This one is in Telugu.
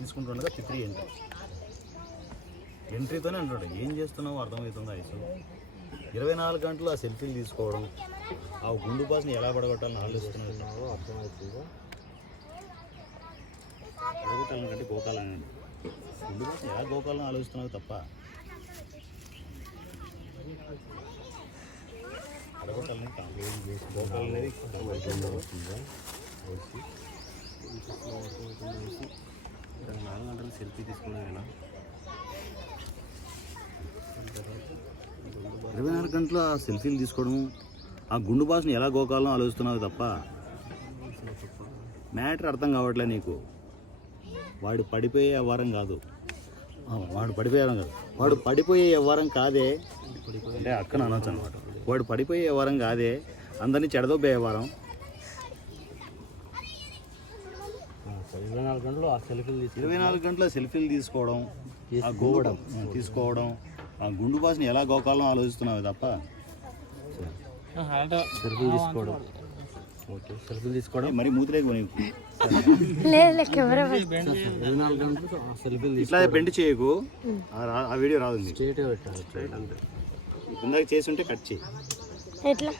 తీసుకుంటుండగా పిత్రి ఎంట్రీ ఎంట్రీతోనే అంటాడు ఏం చేస్తున్నావు? అర్థమవుతుందా ఐసు? ఇరవై నాలుగు గంటలు ఆ సెల్ఫీలు తీసుకోవడం ఆ గుండు పాస్ని ఎలా పడగొట్టాలని ఆలోచిస్తున్నావు అర్థమవుతుందా పడగొట్టాలని కంటే గోకాలని గుండు పాస్ని ఎలా గోకాలని ఆలోచిస్తున్నావు తప్ప? పడగొట్టాలని గోకాలనేది ఇరవై నాలుగు గంటలు సెల్ఫీ తీసుకోవడం ఇరవై నాలుగు గంటలు ఆ సెల్ఫీలు తీసుకోవడం ఆ గుండు బాస్ని ఎలా గోకాలని ఆలోచిస్తున్నావు తప్ప? మ్యాటర్ అర్థం కావట్లే నీకు. వాడు పడిపోయే వ్యవహారం కాదు. వాడు పడిపోయే కాదు. వాడు పడిపోయే వ్యవహారం కాదే. అంటే అక్కన అనొచ్చు అనమాట వాడు పడిపోయే వ్యవహారం కాదే. అందరినీ చెడదొబ్బే వ్యవహారం. ఇరవై నాలుగు గంటలు ఆ సెల్ఫీలు తీసి ఇరవై నాలుగు గంటల సెల్ఫీలు తీసుకోవడం ఆ గోవడం తీసుకోవడం. ఆ గుండు బాస్ని ఎలా గోకాలని ఆలోచిస్తున్నావు తప్ప? సెల్ఫీలు తీసుకోవడం. ఓకే సెల్ఫీలు తీసుకోవడం. మరి మూతిలేకు నీకు లేదు లెక్క ఎవరో ఇరవై నాలుగు గంటలు ఆ సెల్ఫీలు తీసి ఇట్లా బెండ్ చేయకు. ఆ రా- ఆ వీడియో రాదు నీకు. పెట్టాలి ఇందాక చేసి ఉంటే కట్ చేయి. ఎట్లా?